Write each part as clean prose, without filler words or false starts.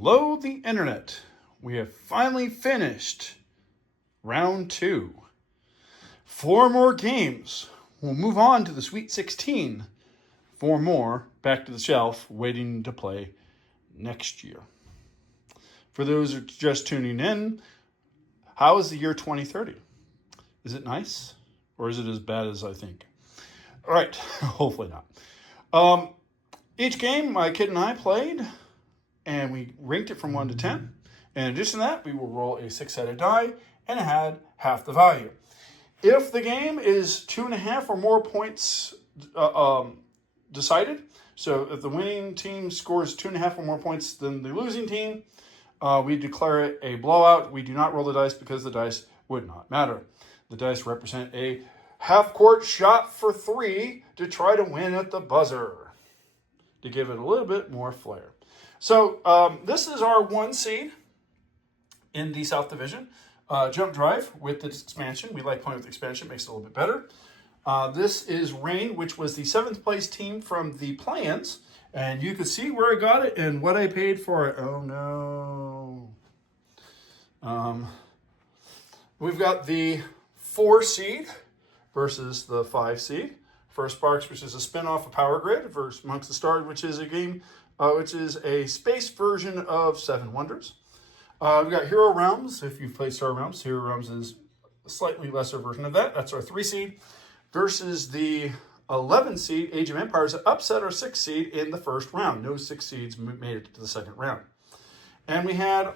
Hello, the internet. We have finally finished round 2. 4 more games. We'll move on to the Sweet 16. 4 more back to the shelf, waiting to play next year. For those who are just tuning in, how is the year 2030? Is it nice? Or is it as bad as I think? All right, hopefully not. Each game my kid and I played, and we ranked it from 1 to 10. In addition to that, we will roll a 6-sided die, and it had half the value. If the game is 2.5 or more points decided, so if the winning team scores 2.5 or more points than the losing team, we declare it a blowout. We do not roll the dice because the dice would not matter. The dice represent a half-court shot for 3 to try to win at the buzzer, to give it a little bit more flair. So this is our 1 seed in the South Division. Jump Drive with the expansion. We like playing with the expansion. Makes it a little bit better. This is Rain, which was the 7th place team from the play-ins. And you can see where I got it and what I paid for it. Oh, no. We've got the 4 seed versus the 5 seed. First Sparks, which is a spin-off of Power Grid, versus Amongst the Stars, which is a game, which is a space version of Seven Wonders. We've got Hero Realms. If you've played Star Realms, Hero Realms is a slightly lesser version of that. That's our 3 seed versus the 11 seed, Age of Empires, that upset our 6 seed in the first round. No 6 seeds made it to the second round. And we had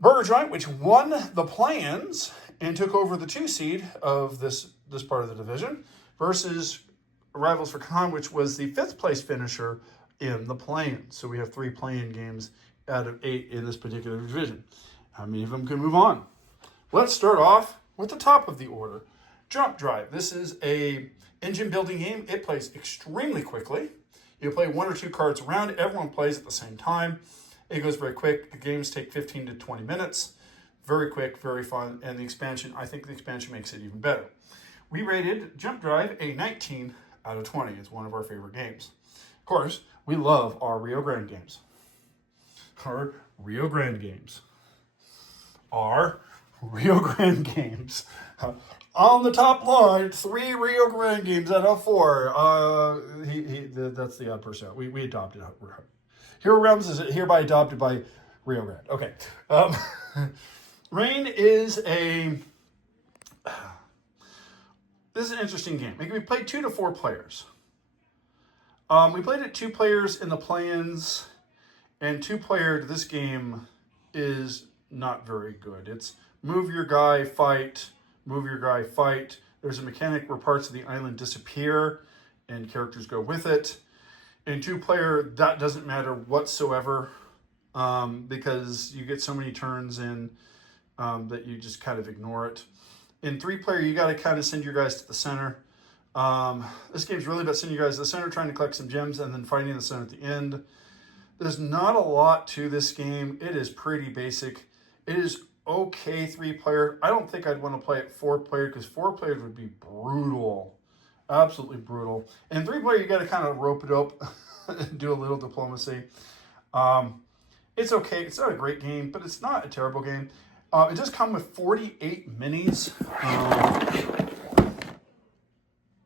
Burger Joint, which won the play-ins and took over the 2 seed of this part of the division, versus Rivals of Catan, which was the 5th place finisher in the play-in. So we have 3 play-in games out of 8 in this particular division. How many of them can move on? Let's start off with the top of the order. Jump Drive. This is a engine building game. It plays extremely quickly. You play 1 or 2 cards around. Everyone plays at the same time. It goes very quick. The games take 15 to 20 minutes. Very quick, very fun. And the expansion, I think the expansion makes it even better. We rated Jump Drive a 19 out of 20. It's one of our favorite games. Of course, we love our Rio Grande games. Our Rio Grande games. On the top line, 3 Rio Grande games out of 4. That's the odd person out. We adopted it. Hero Realms is hereby adopted by Rio Grande. Okay. Rain is a... This is an interesting game. We played 2 to 4 players. We played it 2 players in the play-ins, and 2-player this game is not very good. It's move your guy, fight, move your guy, fight. There's a mechanic where parts of the island disappear and characters go with it. In 2-player, that doesn't matter whatsoever, because you get so many turns in that you just kind of ignore it. In 3-player, you got to kind of send your guys to the center. This game's really about sending you guys to the center, trying to collect some gems, and then fighting the center at the end. There's not a lot to this game. It is pretty basic. It is okay 3-player. I don't think I'd want to play it 4-player, because 4 players would be brutal. Absolutely brutal. And 3-player, you got to kind of rope it up and do a little diplomacy. It's okay. It's not a great game, but it's not a terrible game. It does come with 48 minis.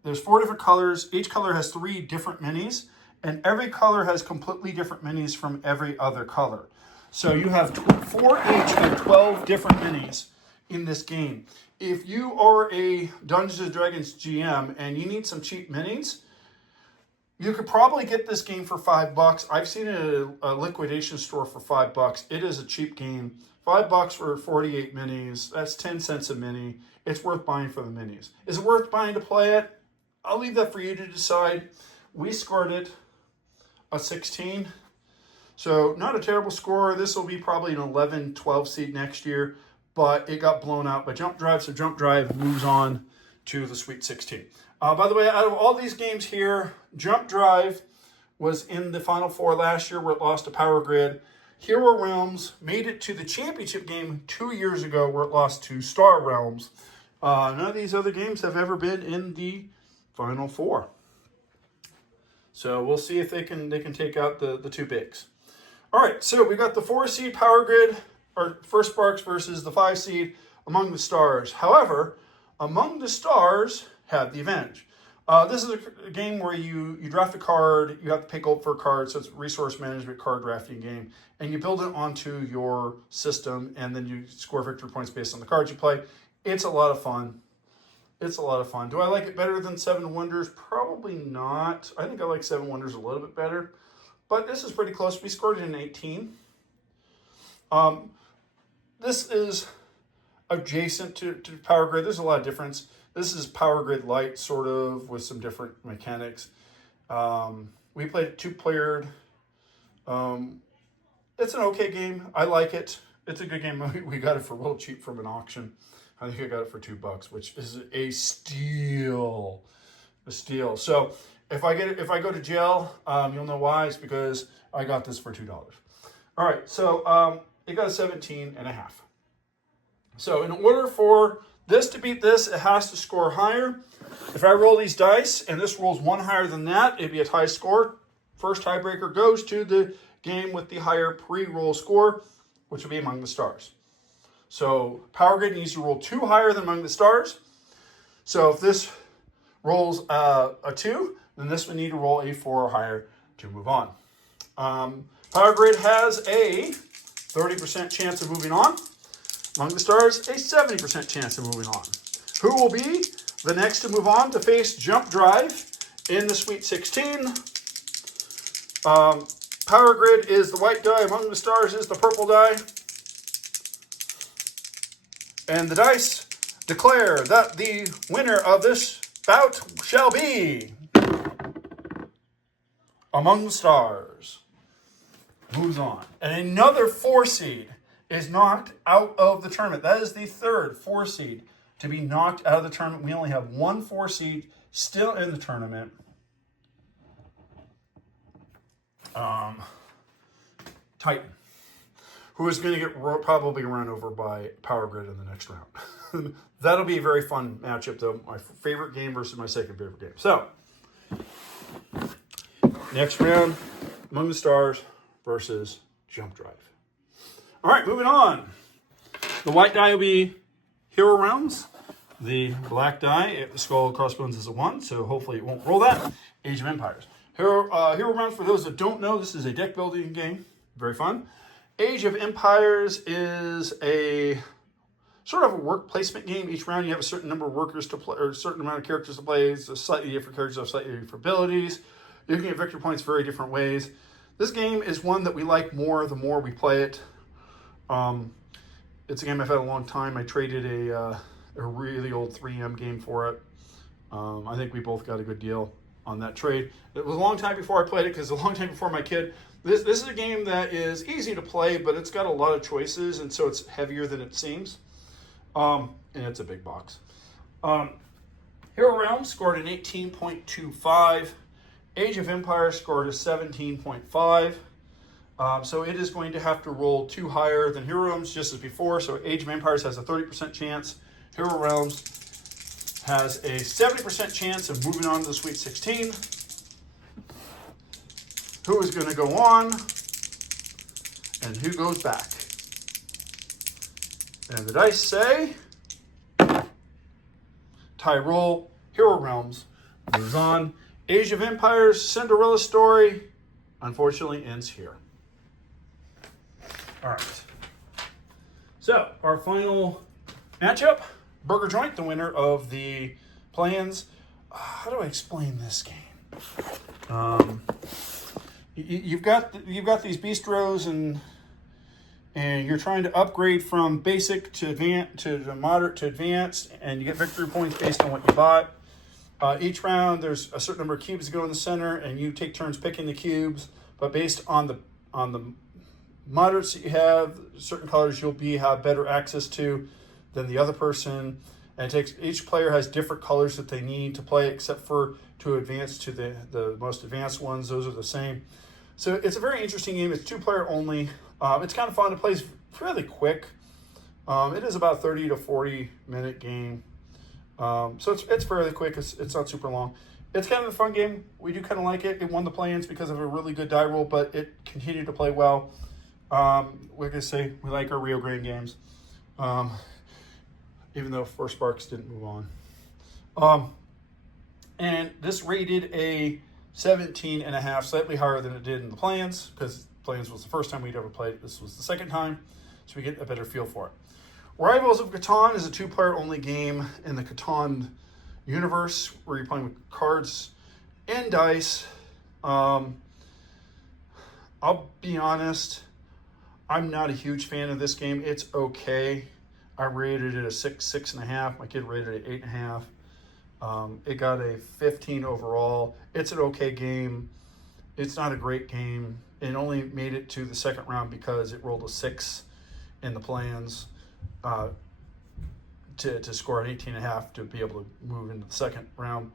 There's 4 different colors. Each color has 3 different minis, and every color has completely different minis from every other color. So you have 4 each and 12 different minis in this game. If you are a Dungeons & Dragons GM and you need some cheap minis, you could probably get this game for $5. I've seen it at a liquidation store for $5. It is a cheap game. $5 for 48 minis. That's 10 cents a mini. It's worth buying for the minis. Is it worth buying to play it? I'll leave that for you to decide. We scored it a 16. So not a terrible score. This will be probably an 11, 12 seed next year, but it got blown out by Jump Drive. So Jump Drive moves on to the Sweet 16. By the way, out of all these games here, Jump Drive was in the Final 4 last year where it lost to Power Grid. Hero Realms made it to the championship game 2 years ago where it lost to Star Realms. None of these other games have ever been in the Final 4. So we'll see if they can take out the 2 bigs. All right, so we got the 4-seed Power Grid, or First Sparks versus the 5-seed Among the Stars. However, Among the Stars had the advantage. This is a game where you draft a card, you have to pay gold for a card, so it's a resource management card drafting game, and you build it onto your system, and then you score victory points based on the cards you play. It's a lot of fun. It's a lot of fun. Do I like it better than Seven Wonders? Probably not. I think I like Seven Wonders a little bit better, but this is pretty close. We scored it in 18. This is adjacent to Power Grid. There's a lot of difference. This is Power Grid Lite, sort of, with some different mechanics. We played it two-playered. It's an okay game. I like it. It's a good game. We got it for real cheap from an auction. I think I got it for $2, which is a steal. A steal. So if I go to jail, you'll know why. It's because I got this for $2. All right. So it got a 17.5. So in order for this to beat this, it has to score higher. If I roll these dice and this rolls one higher than that, it'd be a tie score. First tiebreaker goes to the game with the higher pre-roll score, which will be Among the Stars. So Power Grid needs to roll 2 higher than Among the Stars. So if this rolls a 2, then this would need to roll a 4 or higher to move on. Power Grid has a 30% chance of moving on. Among the Stars, a 70% chance of moving on. Who will be the next to move on to face Jump Drive in the Sweet 16? Power Grid is the white die. Among the Stars is the purple die. And the dice declare that the winner of this bout shall be Among the Stars. Moves on. And another 4-seed is knocked out of the tournament. That is the third 4-seed to be knocked out of the tournament. We only have one 4-seed still in the tournament. Titan, who is going to get probably run over by Power Grid in the next round. That'll be a very fun matchup, though. My favorite game versus my second favorite game. So, next round, Among the Stars versus Jump Drive. All right, moving on. The white die will be Hero Realms. The black die, if the skull crossbones is a 1, so hopefully it won't roll that. Age of Empires. Hero Realms, for those that don't know, this is a deck building game. Very fun. Age of Empires is a sort of a work placement game. Each round you have a certain number of workers to play, or a certain amount of characters to play. It's a slightly different characters have slightly different abilities. You can get victory points very different ways. This game is one that we like more the more we play it. It's a game I've had a long time. I traded a really old 3M game for it. I think we both got a good deal on that trade. It was a long time before I played it because a long time before my kid. This is a game that is easy to play, but it's got a lot of choices, and so it's heavier than it seems. And it's a big box. Hero Realms scored an 18.25. Age of Empires scored a 17.5. So it is going to have to roll 2 higher than Hero Realms, just as before. So Age of Empires has a 30% chance. Hero Realms has a 70% chance of moving on to the Sweet 16. Who is going to go on? And who goes back? And the dice say tie roll. Hero Realms moves on. Age of Empires Cinderella story unfortunately ends here. All right. So our final matchup, Burger Joint, the winner of the play-ins. How do I explain this game? You've got these bistros and you're trying to upgrade from basic to moderate to advanced, and you get victory points based on what you bought. Each round, there's a certain number of cubes that go in the center, and you take turns picking the cubes. But based on the moderates that you have, certain colors you'll have better access to than the other person. And each player has different colors that they need to play, except for to advance to the most advanced ones. Those are the same. So it's a very interesting game. It's 2-player only. It's kind of fun. It plays fairly quick. It is about a 30 to 40 minute game. So it's fairly quick. It's not super long. it's kind of a fun game. We do kind of like it. It won the play-ins because of a really good die roll, but it continued to play well. Like I say, we like our Rio Grande games, even though Four Sparks didn't move on. And this rated a 17.5, slightly higher than it did in the play-ins, because play-ins was the first time we'd ever played. This was the second time, so we get a better feel for it. Rivals of Catan is a 2-player only game in the Catan universe where you're playing with cards and dice. I'll be honest, I'm not a huge fan of this game. It's okay. I rated it a 6.5. My kid rated it 8.5. It got a 15 overall. It's an okay game. It's not a great game. It only made it to the second round because it rolled a 6 in the plans to score an 18.5 to be able to move into the second round.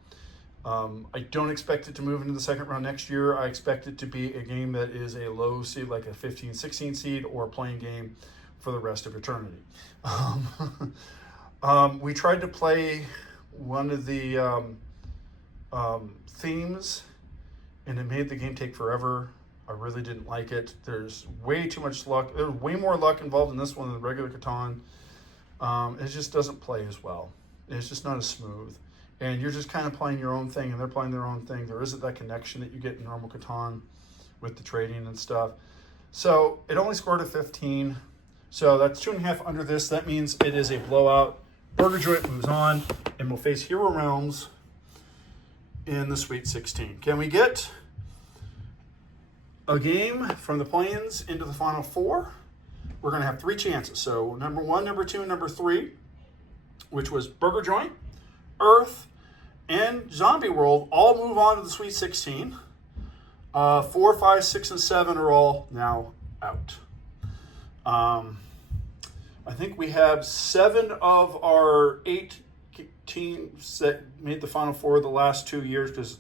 I don't expect it to move into the second round next year. I expect it to be a game that is a low seed, like a 15, 16 seed, or a playing game for the rest of eternity. We tried to play one of the themes, and it made the game take forever. I really didn't like it. There's way too much luck. There's way more luck involved in this one than the regular Catan. It just doesn't play as well. It's just not as smooth. And you're just kind of playing your own thing, and they're playing their own thing. There isn't that connection that you get in normal Catan with the trading and stuff. So it only scored a 15. So that's 2.5 under this. That means it is a blowout. Burger Joint moves on, and we'll face Hero Realms in the Sweet 16. Can we get a game from the play-ins into the Final Four? We're going to have 3 chances. So number 1, number 2, and number 3, which was Burger Joint, Earth, and Zombie World, all move on to the Sweet 16. 4, 5, 6, and 7 are all now out. I think we have 7 of our 8 teams that made the Final Four the last 2 years, because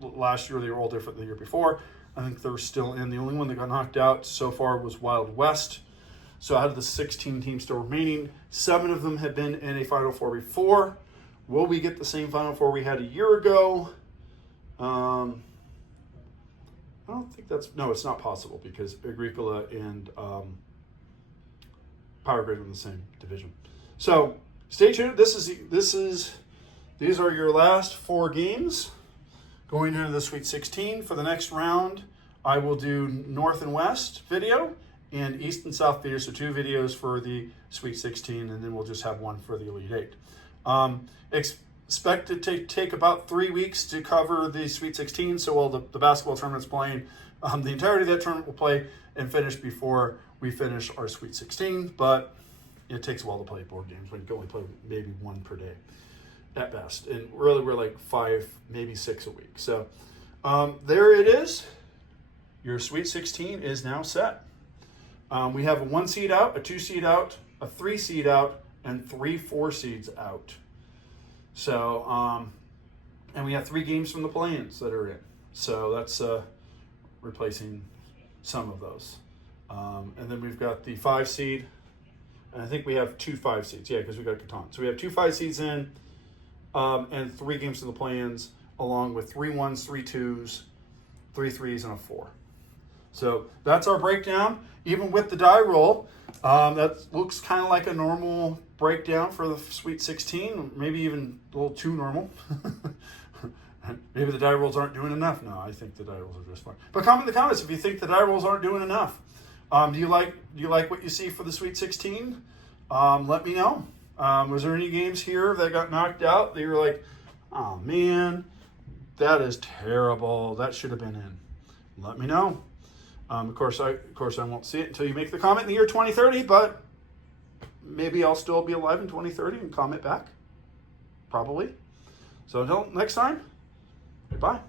last year they were all different than the year before. I think they're still in. The only one that got knocked out so far was Wild West. So out of the 16 teams still remaining, 7 of them have been in a Final Four before. Will we get the same Final Four we had a year ago? I don't think no, it's not possible, because Agricola and Power Grid are in the same division. So stay tuned. These are your last 4 games going into the Sweet 16. For the next round, I will do North and West video and East and South video. So 2 videos for the Sweet 16, and then we'll just have 1 for the Elite 8. Expect it to take about 3 weeks to cover the Sweet 16. So while the basketball tournament's playing, the entirety of that tournament will play and finish before we finish our Sweet 16. But it takes a while to play board games. We can only play maybe 1 per day at best. And really, we're like 5, maybe 6 a week. So there it is. Your Sweet 16 is now set. We have a 1 seed out, a 2 seed out, a 3 seed out, and 3 4 seeds out. So, and we have 3 games from the play-ins that are in. So that's replacing some of those. And then we've got the 5 seed. And I think we have 2 5 seeds. Yeah, because we got Catan. So we have 2 5 seeds in, and 3 games from the play-ins, along with 3 1s, 3 2s, 3 3s, and a 4. So that's our breakdown. Even with the die roll, that looks kind of like a normal breakdown for the Sweet 16, maybe even a little too normal. Maybe the die rolls aren't doing enough. No, I think the die rolls are just fine. But comment in the comments if you think the die rolls aren't doing enough. Do you like what you see for the Sweet 16? Let me know. Was there any games here that got knocked out that you were like, oh man, that is terrible. That should have been in. Let me know. Of course, I won't see it until you make the comment in the year 2030, but maybe I'll still be alive in 2030 and comment back. Probably. So until next time, goodbye.